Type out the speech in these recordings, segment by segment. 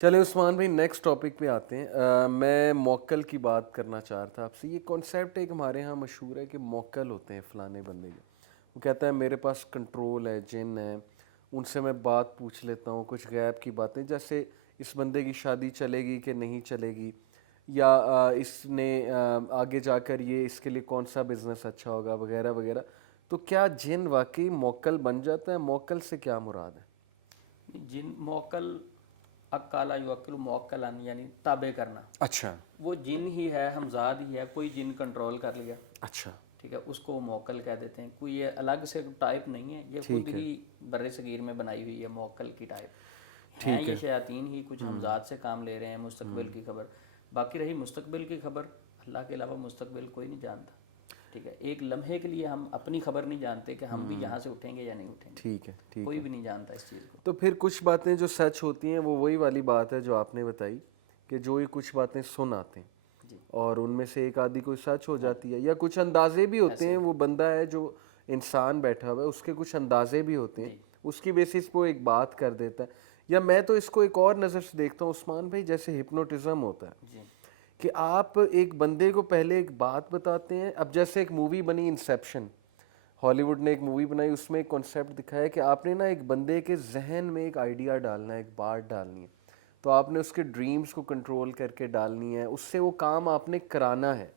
چلیں عثمان بھائی next topic پہ آتے ہیں. میں موکل کی بات کرنا چاہ رہا تھا آپ سے. یہ کانسیپٹ ایک ہمارے ہاں مشہور ہے کہ موکل ہوتے ہیں فلانے بندے کے. وہ کہتا ہے میرے پاس کنٹرول ہے, جن ہے, ان سے میں بات پوچھ لیتا ہوں, کچھ غیب کی باتیں, جیسے اس بندے کی شادی چلے گی کہ نہیں چلے گی, یا اس نے آگے جا کر یہ اس کے لیے کون سا بزنس اچھا ہوگا وغیرہ وغیرہ. تو کیا جن واقعی موکل بن جاتا ہے؟ موکل سے کیا مراد ہے؟ جن موکل اکالا یوکل موکلن یعنی تابع کرنا. اچھا وہ جن ہی ہے, ہمزاد ہی ہے, کوئی جن کنٹرول کر لیا, اچھا ٹھیک ہے, اس کو وہ موکل کہہ دیتے ہیں. کوئی یہ الگ سے ٹائپ نہیں ہے, یہ خود ٹھیک ہے ہی بر صغیر میں بنائی ہوئی ہے موکل کی ٹائپ. ہیں ٹھیک یہ ہے شیاطین ہی, کچھ ہمزاد سے کام لے رہے ہیں, مستقبل کی خبر. باقی رہی مستقبل کی خبر, اللہ کے علاوہ مستقبل کوئی نہیں جانتا. ٹھیک ہے, ایک لمحے کے لیے ہم اپنی خبر نہیں جانتے کہ ہم بھی یہاں سے اٹھیں گے یا نہیں اٹھیں گے. ٹھیک ہے ٹھیک کوئی ہے. بھی نہیں جانتا اس چیز کو. تو پھر کچھ باتیں جو سچ ہوتی ہیں وہ وہی والی بات ہے جو آپ نے بتائی کہ جو یہ کچھ باتیں سن آتے ہیں جی اور ان میں سے ایک آدھی کوئی سچ ہو جاتی ہے, یا کچھ اندازے بھی ہوتے ایسے ہیں. ہی. وہ بندہ ہے جو انسان بیٹھا ہوا ہے, اس کے کچھ اندازے بھی ہوتے ہیں, جی اس کی بیسس پہ وہ ایک بات کر دیتا ہے. یا میں تو اس کو ایک اور نظر سے دیکھتا ہوں عثمان بھائی, جیسے ہپنوٹزم ہوتا ہے جی کہ آپ ایک بندے کو پہلے ایک بات بتاتے ہیں. اب جیسے ایک مووی بنی انسیپشن, ہالی ووڈ نے ایک مووی بنائی, اس میں ایک کانسیپٹ دکھایا ہے کہ آپ نے نا ایک بندے کے ذہن میں ایک آئیڈیا ڈالنا ہے, ایک بات ڈالنی ہے, تو آپ نے اس کے ڈریمز کو کنٹرول کر کے ڈالنی ہے, اس سے وہ کام آپ نے کرانا ہے.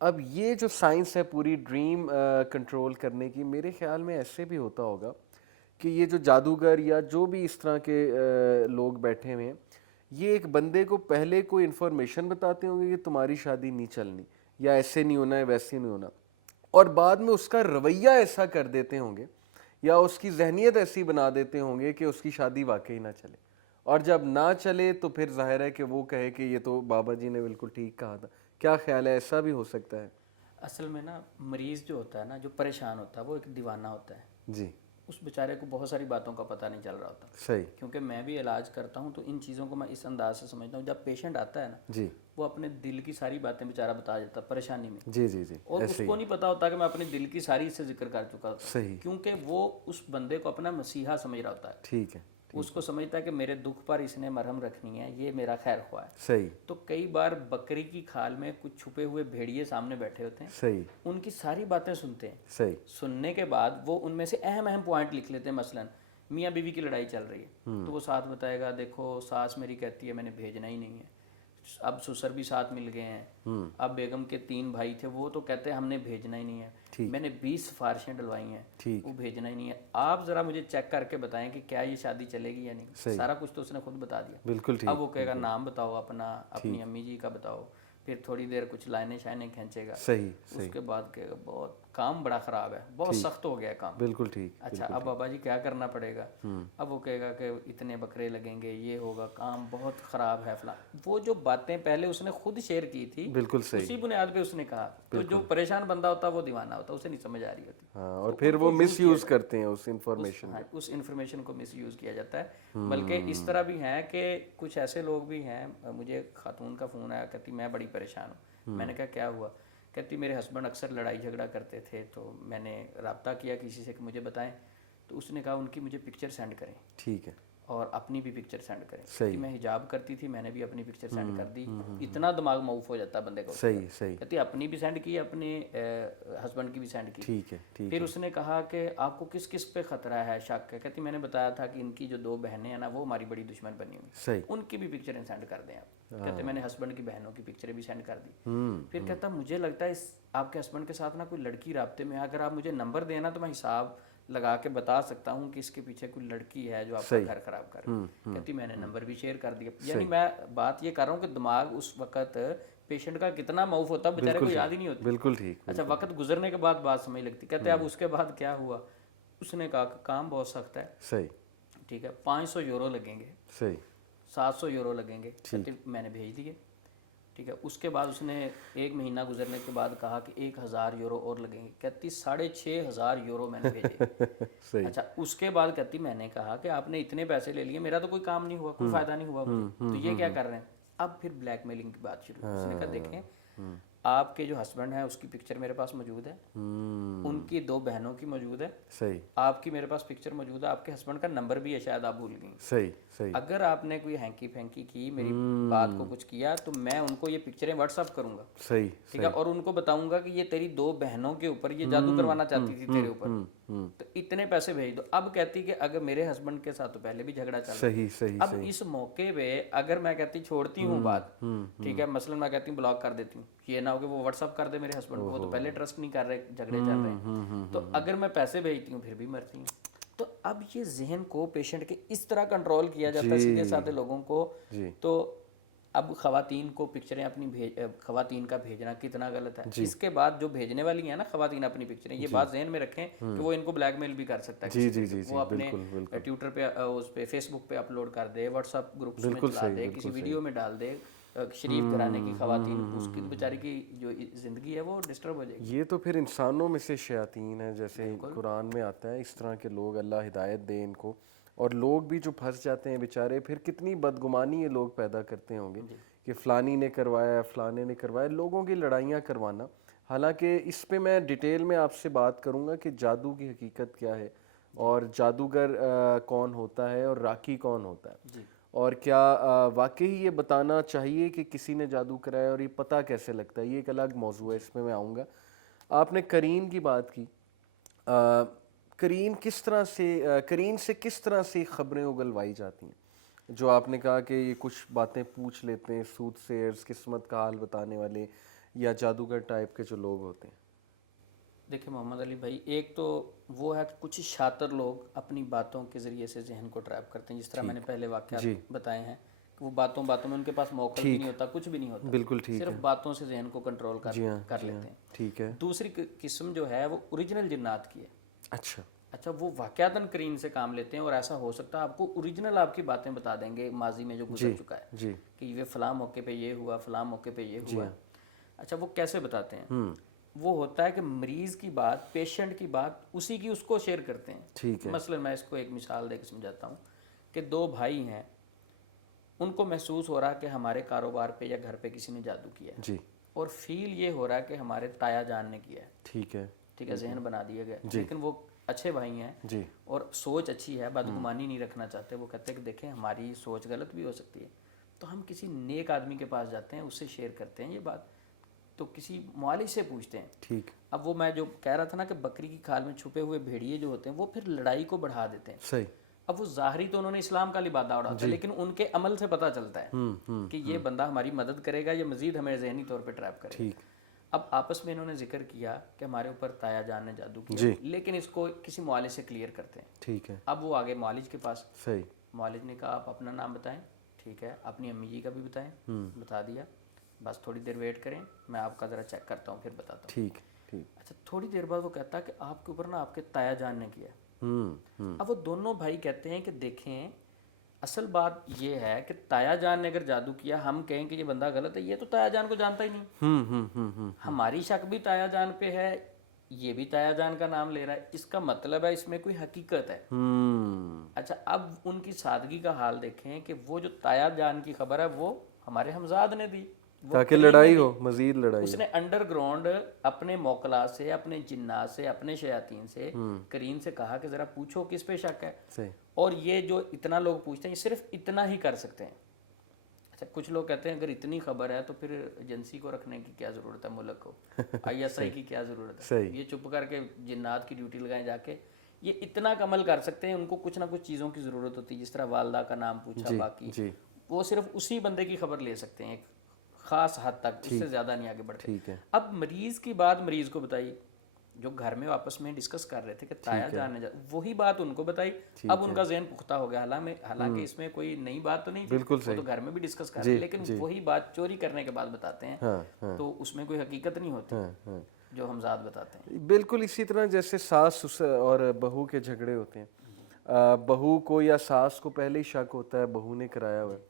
اب یہ جو سائنس ہے پوری ڈریم کنٹرول کرنے کی, میرے خیال میں ایسے بھی ہوتا ہوگا کہ یہ جو جادوگر یا جو بھی اس طرح کے لوگ بیٹھے ہوئے ہیں, یہ ایک بندے کو پہلے کوئی انفارمیشن بتاتے ہوں گے کہ تمہاری شادی نہیں چلنی, یا ایسے نہیں ہونا ہے, ویسے نہیں ہونا, اور بعد میں اس کا رویہ ایسا کر دیتے ہوں گے یا اس کی ذہنیت ایسی بنا دیتے ہوں گے کہ اس کی شادی واقعی نہ چلے. اور جب نہ چلے تو پھر ظاہر ہے کہ وہ کہے کہ یہ تو بابا جی نے بالکل ٹھیک کہا تھا. کیا خیال ہے, ایسا بھی ہو سکتا ہے؟ اصل میں نا مریض جو ہوتا ہے نا, جو پریشان ہوتا ہے, وہ ایک دیوانہ ہوتا ہے. جی اس بیچارے کو بہت ساری باتوں کا پتہ نہیں چل رہا ہوتا. صحیح. کیونکہ میں بھی علاج کرتا ہوں تو ان چیزوں کو میں اس انداز سے سمجھتا ہوں. جب پیشنٹ آتا ہے نا, جی وہ اپنے دل کی ساری باتیں بیچارہ بتا دیتا ہے پریشانی میں, جی جی جی اور اس ایسے ہی. کو نہیں پتا ہوتا کہ میں اپنے دل کی ساری اس سے ذکر کر چکا ہوتا ہوں. صحیح. کیونکہ وہ اس بندے کو اپنا مسیحا سمجھ رہا ہوتا ہے. ٹھیک ہے اس ٹھیک کو ہے. سمجھتا ہے کہ میرے دکھ پر اس نے مرہم رکھنی ہے, یہ میرا خیر خواہ ہے. صحیح تو کئی بار بکری کی کھال میں کچھ چھپے ہوئے بھیڑیے سامنے بیٹھے ہوتے ہیں, صحیح ان کی ساری باتیں سنتے ہیں. صحیح. سننے کے بعد وہ ان میں سے اہم اہم پوائنٹ لکھ لیتے ہیں. مثلا میاں بیوی کی لڑائی چل رہی ہے تو وہ ساتھ بتائے گا, دیکھو ساس میری کہتی ہے میں نے بھیجنا ہی نہیں ہے, اب سسر بھی ساتھ مل گئے ہیں, اب بیگم کے 3 بھائی تھے وہ تو کہتے ہیں ہم نے بھیجنا ہی نہیں ہے, ٹھیک میں نے 20 سفارشیں ڈلوائی ہیں, ٹھیک. وہ بھیجنا ہی نہیں ہے. آپ ذرا مجھے چیک کر کے بتائیں کہ کیا یہ شادی چلے گی یا نہیں. صحیح. سارا کچھ تو اس نے خود بتا دیا. بالکل اب وہ ٹھیک. کہے گا بالکل نام بتاؤ اپنا, اپنی ٹھیک. امی جی کا بتاؤ, پھر تھوڑی دیر کچھ لائنیں شائنیں کھینچے گا. صحیح اس صحیح. کے بعد کہے گا بہت کام بڑا خراب ہے, بہت ٹھیک. سخت ہو گیا کام. بالکل ٹھیک. اچھا بالکل اب ٹھیک. بابا جی کیا کرنا پڑے گا؟ اب وہ کہے گا کہ اتنے بکرے لگیں گے, یہ ہوگا, کام بہت خراب ہے فلاں. وہ جو باتیں پہلے اس نے خود شیئر کی تھی بالکل صحیح. اسی بنیاد پہ اس نے کہا. تو جو پریشان بندہ ہوتا ہے وہ دیوانہ ہوتا ہے, اسے نہیں سمجھ آ رہی ہوتی. ہاں, اور تو پھر ان وہ کو مس کیا یوز جاتا کرتے ہیں اس ہے, انفارمیشن ہاں, کو. اس انفارمیشن کو مس یوز کیا جاتا ہے. بلکہ اس طرح بھی ہیں کہ کچھ ایسے لوگ بھی ہیں. مجھے خاتون کا فون آیا, کہتی میں بڑی پریشان ہوں. میں نے کہا کیا ہوا؟ کہتی میرے ہسبینڈ اکثر لڑائی جھگڑا کرتے تھے, تو میں نے رابطہ کیا کسی سے کہ مجھے بتائیں, تو اس نے کہا ان کی مجھے پکچر سینڈ کریں ٹھیک ہے. اور اپنی بھی پکچر سینڈ کریں. کہتی صحیح میں حجاب کرتی تھی, میں نے بھی اپنی پکچر سینڈ کر دی. اتنا دماغ معوف ہو جاتا ہے بندے کا اس کے صحیح بعد. صحیح. کہتی اپنی بھی سینڈ کی, اپنے ہسبینڈ کی بھی سینڈ کی. ٹھیک ہے ٹھیک پھر ہے. اس نے کہا کہ آپ کو کس کس پہ خطرہ ہے, شک ہے؟ کہتی میں نے بتایا تھا کہ ان کی جو 2 بہنیں ہیں نا وہ ہماری بڑی دشمن بنی ہوئی, صحیح. ان کی بھی پکچریں سینڈ کر دیں آپ. کہتے میں نے ہسبینڈ کی بہنوں کی پکچریں بھی سینڈ کر دی. پھر کہتا مجھے لگتا ہے آپ کے ہسبینڈ کے ساتھ نا کوئی لڑکی رابطے میں ہے, اگر آپ مجھے نمبر دینا تو میں حساب لگا کے بتا سکتا ہوں کہ اس کے پیچھے کوئی لڑکی ہے جو آپ کا گھر خراب کر رہی ہے. کہتی میں نے نمبر بھی شیئر کر دیا. یعنی میں بات یہ کر رہا ہوں کہ دماغ اس وقت پیشنٹ کا کتنا معوف ہوتا ہے, بیچارے کو یاد ہی نہیں ہوتی. بالکل ٹھیک. اچھا وقت گزرنے کے بعد بات سمجھ لگتی. کہتے اب اس کے بعد کیا ہوا؟ اس نے کہا کہ کام بہت سخت ہے, صحیح. ٹھیک ہے, 500 یورو لگیں گے, صحیح. 700 یورو لگیں گے. کہتے میں نے بھیج دیے, ٹھیک ہے. اس کے بعد اس نے 1 مہینہ گزرنے کے بعد کہا کہ 1000 یورو اور لگیں گے. کہتی 6500 یورو میں نے بھیجے. صحیح. اچھا اس کے بعد کہتی میں نے کہا کہ آپ نے اتنے پیسے لے لیے, میرا تو کوئی کام نہیں ہوا, کوئی فائدہ نہیں ہوا مجھے, تو یہ کیا کر رہے ہیں؟ اب پھر بلیک میلنگ کی بات شروع. اس نے کہا دیکھیں آپ کے جو ہسبینڈ ہیں اس کی پکچر میرے پاس موجود ہے, ان کی 2 بہنوں کی موجود ہے, صحیح, آپ کی میرے پاس پکچر موجود ہے, آپ کے ہسبینڈ کا نمبر بھی ہے, شاید آپ بھول گئی. صحیح, صحیح, اگر آپ نے کوئی ہینکی پھینکی کی, میری بات کو کچھ کیا, تو میں ان کو یہ پکچریں واٹس ایپ کروں گا, صحیح, ٹھیک ہے, اور ان کو بتاؤں گا کہ یہ تیری 2 بہنوں کے اوپر یہ جادو کروانا چاہتی تھی تیرے اوپر, تو اتنے پیسے بھیج دو. اب کہتی کہ اگر میرے ہسبینڈ کے ساتھ تو پہلے بھی جھگڑا چل رہا ہے, صحیح, صحیح, اب اس موقع پہ اگر میں کہتی چھوڑتی ہوں بات, ٹھیک ہے, مثلا میں کہتی ہوں بلاک کر دیتی ہوں, یہ نہ ہو کہ وہ واٹس ایپ کر دے میرے ہسبینڈ کو, وہ تو پہلے ٹرسٹ نہیں کر رہے, جھگڑے چل رہے ہیں, تو اگر میں پیسے بھیجتی ہوں پھر بھی مرتی ہوں. تو اب یہ ذہن کو پیشنٹ کے اس طرح کنٹرول کیا جاتا ہے سیدھے سادھے لوگوں کو. تو اب خواتین کو پکچریں اپنی خواتین کا بھیجنا کتنا غلط ہے. اس کے بعد جو بھیجنے والی ہیں نا خواتین اپنی پکچریں, یہ بات ذہن میں رکھیں کہ وہ ان کو بلیک میل بھی کر سکتا ہے کسی طریقے سے. وہ اپنے ٹویٹر پہ, اس پہ فیس بک پہ اپلوڈ کر دے, واٹس ایپ گروپس میں چلا دے, کسی ویڈیو میں ڈال دے. شریف گھرانے کی خواتین, اس کی بیچاری کی جو زندگی ہے وہ ڈسٹرب ہو جائے گی. یہ تو پھر انسانوں میں سے شیاطین ہیں, جیسے قرآن میں آتا ہے, اس طرح کے لوگ اللہ ہدایت دے ان کو. اور لوگ بھی جو پھنس جاتے ہیں بیچارے, پھر کتنی بدگمانی یہ لوگ پیدا کرتے ہوں گے کہ فلانی نے کروایا, فلانے نے کروایا, لوگوں کی لڑائیاں کروانا. حالانکہ اس پہ میں ڈیٹیل میں آپ سے بات کروں گا کہ جادو کی حقیقت کیا ہے, اور جادوگر کون ہوتا ہے, اور راکی کون ہوتا ہے, اور کیا واقعی یہ بتانا چاہیے کہ کسی نے جادو کرایا, اور یہ پتہ کیسے لگتا ہے, یہ ایک الگ موضوع ہے, اس میں آؤں گا. آپ نے کرین کی بات کی, کرین سے کس طرح سے خبریں اگلوائی جاتی ہیں, جو آپ نے کہا کہ یہ کچھ باتیں پوچھ لیتے ہیں, سوت سیئرز, قسمت کا حال بتانے والے, یا جادوگر ٹائپ کے جو لوگ ہوتے ہیں. دیکھیں محمد علی بھائی, ایک تو وہ ہے کہ کچھ شاطر لوگ اپنی باتوں کے ذریعے سے ذہن کو ٹریپ کرتے ہیں, جس طرح میں نے پہلے واقعات بتائے ہیں کہ وہ باتوں میں ان کے پاس موقع بھی نہیں ہوتا, کچھ بھی نہیں ہوتا, بالکل ٹھیک, صرف باتوں سے ذہن کو کنٹرول کر لیتے ہیں. ٹھیک ہے. دوسری قسم جو ہے وہ اوریجنل جنات کی ہے. اچھا, وہ واقعتاً کرین سے کام لیتے ہیں, اور ایسا ہو سکتا ہے آپ کو اوریجنل آپ کی باتیں بتا دیں گے ماضی میں جو گزر چکا ہے, کہ یہ فلاں موقع پہ یہ ہوا, فلاں موقع پہ یہ ہوا. اچھا, وہ کیسے بتاتے ہیں؟ وہ ہوتا ہے کہ مریض کی بات, پیشنٹ کی بات, اسی کی اس کو شیئر کرتے ہیں. مثلا میں اس کو ایک مثال دے کے سمجھاتا ہوں کہ 2 بھائی ہیں, ان کو محسوس ہو رہا کہ ہمارے کاروبار پہ یا گھر پہ کسی نے جادو کیا ہے, اور فیل یہ ہو رہا ہے کہ ہمارے تایا جان نے کیا ہے. ٹھیک ہے, ذہن بنا دیا گیا, لیکن وہ اچھے بھائی ہیں اور سوچ اچھی ہے, بدگمانی نہیں رکھنا چاہتے. وہ کہتے ہیں کہ دیکھیں ہماری سوچ غلط بھی ہو سکتی ہے, تو ہم کسی نیک آدمی کے پاس جاتے ہیں, اس سے شیئر کرتے ہیں یہ بات, تو کسی معالج سے پوچھتے ہیں. اب وہ میں جو کہہ رہا تھا نا کہ بکری کی کھال میں چھپے ہوئے بھیڑیے جو ہوتے ہیں وہ پھر لڑائی کو بڑھا دیتے ہیں. اب وہ ظاہری تو انہوں نے اسلام کا لبادہ اڑاتا ہے, لیکن ان کے عمل سے پتہ چلتا ہے کہ یہ بندہ ہماری مدد کرے گا یا مزید ہمیں ذہنی طور پہ ٹریپ کرے گا. اب آپس میں انہوں نے ذکر کیا کہ ہمارے اوپر تایا جان نے جادو کیا, لیکن اس کو کسی معالج سے کلیئر کرتے ہیں. اب وہ آگے معالج کے پاس, معالج نے کہا آپ اپنا نام بتائیں, ٹھیک ہے, اپنی امی جی کا بھی بتائیں, بتا دیا, بس تھوڑی دیر ویٹ کریں, میں آپ کا ذرا چیک کرتا ہوں پھر بتاتا ہوں. اچھا, تھوڑی دیر بعد وہ کہتا ہے کہ آپ کے اوپر نا آپ کے تایا جان نے کیا. اب وہ دونوں بھائی کہتے ہیں کہ دیکھیں اصل بات یہ ہے کہ تایا جان نے اگر جادو کیا, ہم کہیں کہ یہ بندہ غلط ہے, یہ تو تایا جان کو جانتا ہی نہیں. ہماری شک بھی تایا جان پہ ہے, یہ بھی تایا جان کا نام لے رہا ہے, اس کا مطلب ہے اس میں کوئی حقیقت ہے. اچھا, اب ان کی سادگی کا حال دیکھیں کہ وہ جو تایا جان کی خبر ہے وہ ہمارے ہمزاد نے دی, تاکہ لڑائی ہو, مزید لڑائی. اس نے انڈر گراؤنڈ اپنے موکلا سے, اپنے جنات سے, اپنے شیاطین سے, کرین سے کہا کہ ذرا پوچھو کس پہ شک ہے. اور یہ جو اتنا لوگ پوچھتے ہیں یہ صرف اتنا ہی کر سکتے ہیں. اچھا, کچھ لوگ کہتے ہیں اگر اتنی خبر ہے تو پھر ایجنسی کو رکھنے کی کیا ضرورت ہے, ملک کو, ISI کی کیا ضرورت ہے, یہ چپ کر کے جنات کی ڈیوٹی لگائیں جا کے. یہ اتنا عمل کر سکتے ہیں, ان کو کچھ نہ کچھ چیزوں کی ضرورت ہوتی ہے, جس طرح والدہ کا نام پوچھا, باقی وہ صرف اسی بندے کی خبر لے سکتے ہیں ایک خاص حد تک, اس سے زیادہ نہیں آگے بڑھتے. اب مریض کی بات مریض کو بتائی, جو گھر میں آپس میں ڈسکس کر رہے تھے کہ تایا جان نے وہی بات ان کو بتائی. اب ان کا ذہن پختہ ہو گیا, حالانکہ اس میں کوئی نئی بات تو نہیں تھی, وہ تو گھر میں بھی ڈسکس کر رہے ہیں, لیکن وہی بات چوری کرنے کے بعد بتاتے ہیں, تو اس میں کوئی حقیقت نہیں ہوتی جو ہمزاد بتاتے ہیں. بالکل اسی طرح جیسے ساس اور بہو کے جھگڑے ہوتے ہیں, بہو کو یا ساس کو پہلے ہی شک ہوتا ہے بہو نے کرایا ہوا ہے,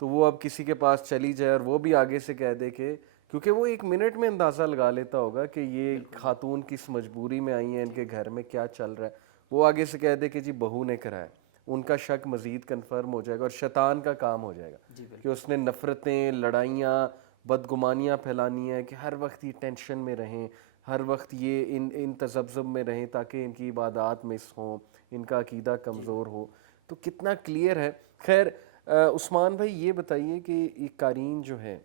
تو وہ اب کسی کے پاس چلی جائے اور وہ بھی آگے سے کہہ دے کہ, کیونکہ وہ 1 منٹ میں اندازہ لگا لیتا ہوگا کہ یہ خاتون کس مجبوری میں آئی ہیں, ان کے گھر میں کیا چل رہا ہے, وہ آگے سے کہہ دے کہ جی بہو نے کرایا, ان کا شک مزید کنفرم ہو جائے گا اور شیطان کا کام ہو جائے گا کہ اس نے نفرتیں, لڑائیاں, بدگمانیاں پھیلانی ہے کہ ہر وقت یہ ٹینشن میں رہیں, ہر وقت یہ ان تذبذب میں رہیں تاکہ ان کی عبادات مس ہوں, ان کا عقیدہ کمزور ہو. تو کتنا کلیئر ہے. خیر عثمان بھائی یہ بتائیے کہ یہ قارئین جو ہے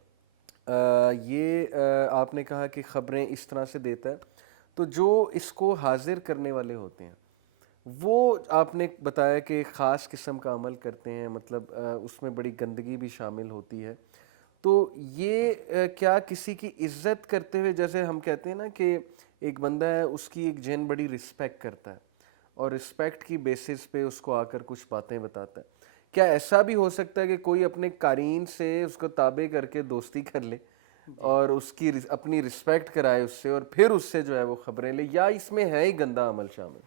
یہ آپ نے کہا کہ خبریں اس طرح سے دیتا ہے, تو جو اس کو حاضر کرنے والے ہوتے ہیں وہ آپ نے بتایا کہ خاص قسم کا عمل کرتے ہیں, مطلب اس میں بڑی گندگی بھی شامل ہوتی ہے. تو یہ کیا کسی کی عزت کرتے ہوئے, جیسے ہم کہتے ہیں نا کہ ایک بندہ ہے اس کی ایک جن بڑی رسپیکٹ کرتا ہے اور رسپیکٹ کی بیسس پہ اس کو آ کر کچھ باتیں بتاتا ہے, کیا ایسا بھی ہو سکتا ہے کہ کوئی اپنے قارئین سے اس کو تابع کر کے دوستی کر لے اور اس کی اپنی رسپیکٹ کرائے اس سے اور پھر اس سے جو ہے وہ خبریں لے, یا اس میں ہے ہی گندا عمل شامل؟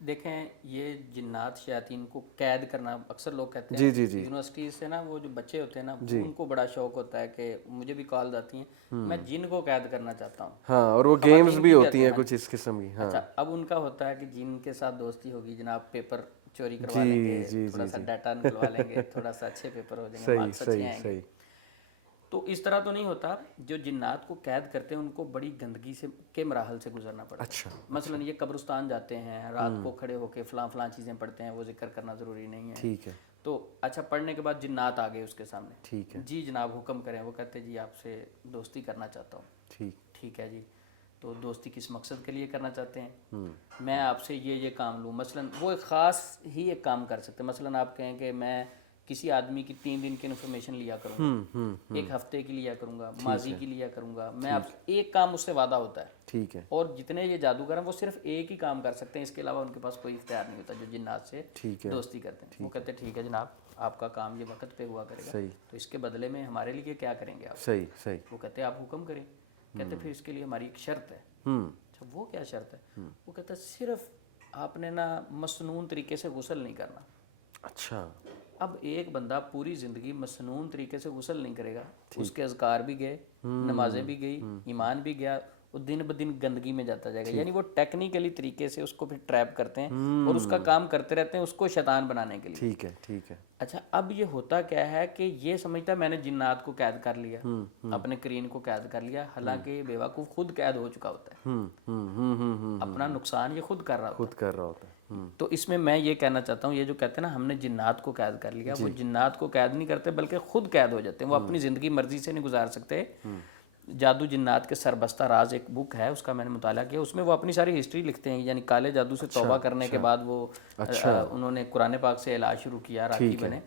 دیکھیں یہ جنات شیاطین کو قید کرنا, اکثر لوگ کہتے جی ہیں جی جی یونیورسٹیز سے نا وہ جو بچے ہوتے ہیں نا ان کو بڑا شوق ہوتا ہے کہ مجھے بھی کال آتی ہیں میں جن کو قید کرنا چاہتا ہوں. ہاں, اور وہ گیمز بھی ہوتی ہیں کچھ اس قسم کی. ہاں اچھا, اب ان کا ہوتا ہے کہ جن کے ساتھ دوستی ہوگی جناب پیپر چوری کروا لیں گے, تھوڑا سا ڈاٹا نکلوا لیں گے, تھوڑا سا اچھے پیپر ہو جائیں گے, مارکس اچھے آئیں گے. تو اس طرح تو نہیں ہوتا. جو جنات کو قید کرتے ہیں ان کو بڑی گندگی سے کے مراحل سے گزرنا پڑتا ہے. مثلا یہ قبرستان جاتے ہیں, رات کو کھڑے ہو کے فلاں فلاں چیزیں پڑھتے ہیں, وہ ذکر کرنا ضروری نہیں ہے. ٹھیک ہے. تو اچھا پڑھنے کے بعد جنات آ گئے اس کے سامنے, ٹھیک ہے جی جناب حکم کریں. وہ کہتے جی آپ سے دوستی کرنا چاہتا ہوں. ٹھیک ہے جی, تو دوستی کس مقصد کے لیے کرنا چاہتے ہیں؟ میں آپ سے یہ کام لوں. مثلا وہ ایک خاص ہی ایک کام کر سکتے ہیں. مثلا آپ کہیں کہ میں کسی آدمی کی 3 دن کی انفارمیشن لیا کروں گا, 1 ہفتے کی لیا کروں گا, ماضی کی لیا کروں گا. میں آپ ایک کام اس سے وعدہ ہوتا ہے. ٹھیک ہے. اور جتنے یہ جادوگر ہیں وہ صرف ایک ہی کام کر سکتے ہیں, اس کے علاوہ ان کے پاس کوئی اختیار نہیں ہوتا جو جنات سے دوستی کرتے ہیں. وہ کہتے ہیں ٹھیک ہے جناب آپ کا کام یہ وقت پہ ہوا کرے گا, تو اس کے بدلے میں ہمارے لیے کیا کریں گے آپ؟ صحیح. وہ کہتے ہیں آپ حکم کریں. کہتے پھر اس کے لیے ہماری ایک شرط ہے. اچھا وہ کیا شرط ہے؟ وہ کہتا ہے صرف آپ نے نا مسنون طریقے سے غسل نہیں کرنا. اچھا. اب ایک بندہ پوری زندگی مسنون طریقے سے غسل نہیں کرے گا, اس کے اذکار بھی گئے, نمازیں بھی گئی, ایمان بھی گیا, وہ دن بدن گندگی میں جاتا جائے گا. یعنی وہ ٹیکنیکلی طریقے سے اس کو پھر ٹریپ کرتے ہیں اور اس کا کام کرتے رہتے ہیں اس کو شیطان بنانے کے لیے. ٹھیک ہے. اچھا اب یہ ہوتا کیا ہے کہ یہ سمجھتا ہے میں نے جنات کو قید کر لیا, اپنے قرین کو قید کر لیا, حالانکہ بیوقوف خود قید ہو چکا ہوتا ہے. اپنا نقصان یہ خود کر رہا ہوتا ہے. تو اس میں یہ کہنا چاہتا ہوں, یہ جو کہتے ہیں نا ہم نے جنات کو قید کر لیا, وہ جنات کو قید نہیں کرتے بلکہ خود قید ہو جاتے ہیں. وہ اپنی زندگی مرضی سے نہیں گزار سکتے. جادو جنات کے سربستہ راز ایک بک ہے, اس کا میں نے مطالعہ کیا, اس میں وہ اپنی ساری ہسٹری لکھتے ہیں. یعنی کالے جادو سے توبہ کرنے کے بعد وہ انہوں نے قرآن پاک سے علاج شروع کیا, راکی بنے.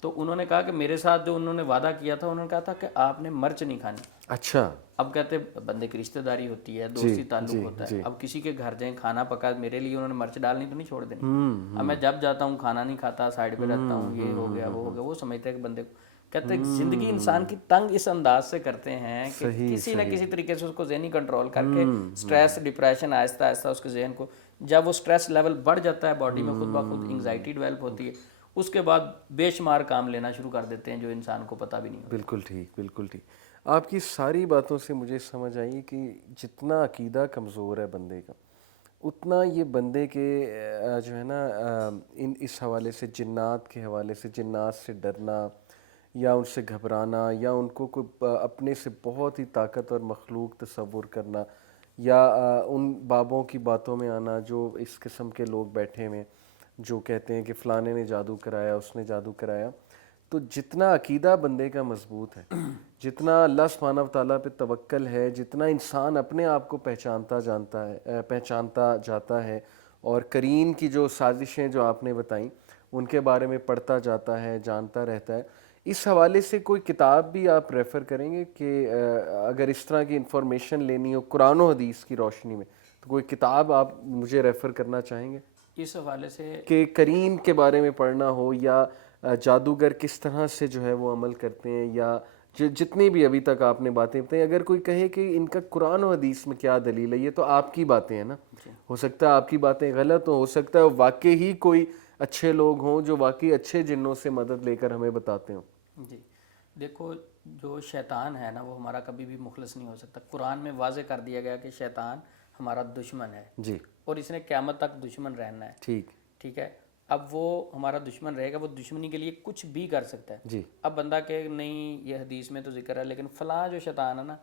تو انہوں نے کہا کہ میرے ساتھ جو انہوں نے وعدہ کیا تھا, انہوں نے کہا تھا کہ آپ نے مرچ نہیں کھانی. اچھا. اب کہتے بندے کی رشتہ داری ہوتی ہے, دوستی تعلق ہوتا ہے. اب کسی کے گھر جائیں, کھانا پکا, میرے لیے انہوں نے مرچ ڈالنی تو نہیں چھوڑ دینی. اب میں جب جاتا ہوں کھانا نہیں کھاتا, سائڈ پہ رہتا ہوں, یہ ہو گیا وہ ہو گیا. وہ سمجھتے ہیں کہ بندے کو کہتے ہیں زندگی انسان کی تنگ اس انداز سے کرتے ہیں کہ کسی نہ کسی طریقے سے اس کو ذہنی کنٹرول کر کے سٹریس, ڈپریشن, آہستہ آہستہ اس کے ذہن کو, جب وہ سٹریس لیول بڑھ جاتا ہے باڈی میں, خود بخود انگزائٹی ڈیولپ ہوتی ہے, اس کے بعد بے شمار کام لینا شروع کر دیتے ہیں جو انسان کو پتہ بھی نہیں ہوتا. بالکل ٹھیک. آپ کی ساری باتوں سے مجھے سمجھ آئی کہ جتنا عقیدہ کمزور ہے بندے کا, اتنا یہ بندے کے جو ہے نا اس حوالے سے, جنات کے حوالے سے, جنات سے ڈرنا یا ان سے گھبرانا, یا ان کو کوئی اپنے سے بہت ہی طاقت اور مخلوق تصور کرنا, یا ان بابوں کی باتوں میں آنا جو اس قسم کے لوگ بیٹھے ہوئے جو کہتے ہیں کہ فلانے نے جادو کرایا, اس نے جادو کرایا. تو جتنا عقیدہ بندے کا مضبوط ہے, جتنا اللہ سبحانہ و تعالیٰ پہ توکل ہے, جتنا انسان اپنے آپ کو پہچانتا جاتا ہے اور قرین کی جو سازشیں جو آپ نے بتائیں ان کے بارے میں پڑھتا جاتا ہے, جانتا رہتا ہے, اس حوالے سے کوئی کتاب بھی آپ ریفر کریں گے کہ اگر اس طرح کی انفارمیشن لینی ہو قرآن و حدیث کی روشنی میں, تو کوئی کتاب آپ مجھے ریفر کرنا چاہیں گے اس حوالے سے کہ قرین کے بارے میں پڑھنا ہو, یا جادوگر کس طرح سے جو ہے وہ عمل کرتے ہیں, یا جتنی بھی ابھی تک آپ نے باتیں بتائیں, اگر کوئی کہے کہ ان کا قرآن و حدیث میں کیا دلیل ہے, یہ تو آپ کی باتیں ہیں نا, ہو سکتا ہے آپ کی باتیں غلط ہو سکتا ہے واقعی ہی کوئی اچھے لوگ ہوں جو واقعی اچھے جنوں سے مدد لے کر ہمیں بتاتے ہوں. جی دیکھو, جو شیطان ہے نا وہ ہمارا کبھی بھی مخلص نہیں ہو سکتا. قرآن میں واضح کر دیا گیا کہ شیطان ہمارا دشمن ہے, جی, اور اس نے قیامت تک دشمن رہنا ہے. ٹھیک ہے. اب وہ ہمارا دشمن رہے گا, وہ دشمنی کے لیے کچھ بھی کر سکتا ہے. جی اب بندہ کہ نہیں یہ حدیث میں تو ذکر ہے لیکن فلاں جو شیطان ہے نا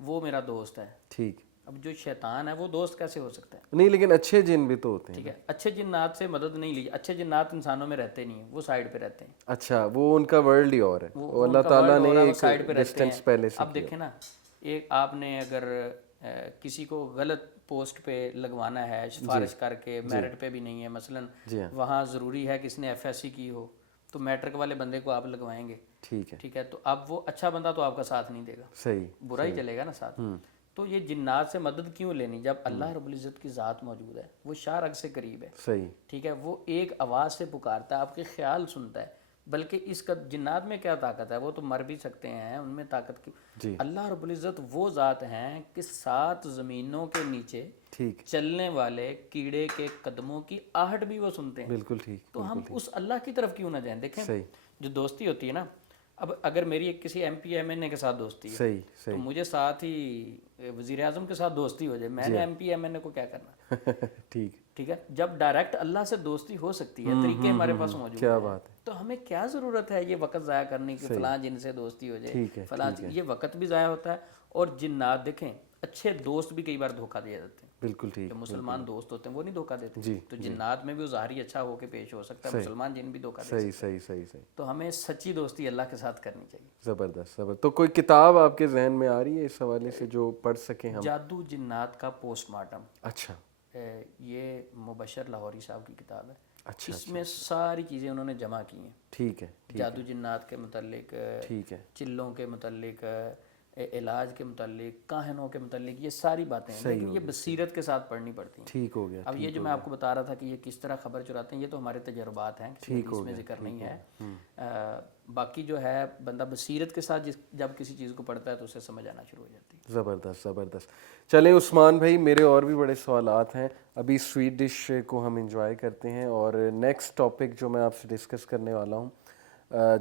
وہ میرا دوست ہے. ٹھیک. اب جو شیطان ہے وہ دوست کیسے ہو سکتا ہے؟ نہیں لیکن اچھے جن بھی تو ہوتے ہیں. ٹھیک ہے, اچھے جنات سے مدد نہیں لی. اچھے جنات انسانوں میں رہتے نہیں ہیں, وہ سائیڈ پہ رہتے ہیں. اچھا وہ ان کا ورلڈ ہی اور ہے, وہ اللہ ان کا تعالیٰ ورلڈ نے اور ہے, وہ ایک سائڈ پہ رہتے ڈسٹینس ہیں. پہلے سے اب دیکھیں نا, ایک آپ نے اگر کسی کو غلط پوسٹ پہ لگوانا ہے سفارش کر کے, میرٹ پہ بھی نہیں ہے مثلاً, وہاں ضروری ہے کہ اس نے ایف ایس سی کی ہو تو میٹرک والے بندے کو آپ لگوائیں گے. ٹھیک ہے. ٹھیک ہے, تو اب وہ اچھا بندہ تو آپ کا ساتھ نہیں دے گا, صحیح, برا ہی چلے گا نا ساتھ. تو یہ جنات سے مدد کیوں لینی جب اللہ رب العزت کی ذات موجود ہے, وہ شارق سے قریب ہے. صحیح. ٹھیک ہے, وہ ایک آواز سے پکارتا ہے, آپ کے خیال سنتا ہے. بلکہ اس کا جنات میں کیا طاقت ہے, وہ تو مر بھی سکتے ہیں, ان میں طاقت کی. اللہ رب العزت وہ ذات ہیں کہ 7 زمینوں کے نیچے ٹھیک. چلنے والے کیڑے کے قدموں کی آہٹ بھی وہ سنتے ہیں. بالکل ٹھیک. تو ہم اس اللہ کی طرف کیوں نہ جائیں؟ دیکھیں صحیح. جو دوستی ہوتی ہے نا, اب اگر میری کسی ایم پی ایم این اے کے ساتھ دوستی ہے صحیح. تو صحیح. مجھے ساتھ ہی وزیر اعظم کے ساتھ دوستی ہو جائے, میں نے ایم پی ایم این اے کو کیا کرنا؟ ٹھیک. ٹھیک ہے, جب ڈائریکٹ اللہ سے دوستی ہو سکتی ہے, طریقے ہمارے پاس موجود کیا ہیں, بات ہے. تو ہمیں کیا ضرورت ہے یہ وقت ضائع کرنے کی, فلاں جن سے دوستی ہو جائے, ٹھیک ہے. فلاں یہ وقت بھی ضائع ہوتا ہے. اور جنات دیکھیں اچھے دوست بھی کئی بار دھوکہ دے دیتے ہیں. بالکل ٹھیک. جو مسلمان دوست ہوتے ہیں وہ نہیں دھوکہ دیتے. جی. تو جنات میں بھی وہ ظاہری اچھا ہو کے پیش ہو سکتا ہے, مسلمان جن بھی دھوکہ دے صحیح. صحیح. صحیح. صحیح. تو ہمیں سچی دوستی اللہ کے ساتھ کرنی چاہیے. زبردست. زبردست. تو کوئی کتاب آپ کے ذہن میں آ رہی ہے اس حوالے سے جو پڑھ سکیں ہم؟ جادو جنات کا پوسٹ مارٹم. اچھا. یہ مبشر لاہوری صاحب کی کتاب ہے. اچھا. اس میں ساری چیزیں انہوں نے جمع کی ہیں. ٹھیک ہے. جادو جنات کے متعلق, ٹھیک ہے. چلوں کے متعلق, علاج کے متعلق, کاہنوں کے متعلق, یہ ساری باتیں ہیں. لیکن یہ بصیرت کے ساتھ پڑھنی پڑتی ہیں. ٹھیک ہو گیا. اب یہ جو میں آپ کو بتا رہا تھا کہ یہ کس طرح خبر چراتے ہیں, یہ تو ہمارے تجربات ہیں, اس میں ذکر نہیں ہے. باقی جو ہے بندہ بصیرت کے ساتھ جب کسی چیز کو پڑھتا ہے تو اسے سمجھ آنا شروع ہو جاتی ہے. زبردست. زبردست. چلیں عثمان بھائی, میرے اور بھی بڑے سوالات ہیں. ابھی سویٹ ڈش کو ہم انجوائے کرتے ہیں, اور نیکسٹ ٹاپک جو میں آپ سے ڈسکس کرنے والا ہوں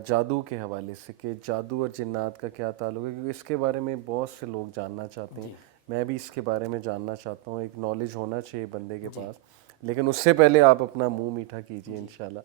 جادو کے حوالے سے, کہ جادو اور جنات کا کیا تعلق ہے, کیونکہ اس کے بارے میں بہت سے لوگ جاننا چاہتے ہیں. میں بھی اس کے بارے میں جاننا چاہتا ہوں. ایک نالج ہونا چاہیے بندے کے پاس, لیکن اس سے پہلے آپ اپنا منہ میٹھا کیجیے انشاءاللہ.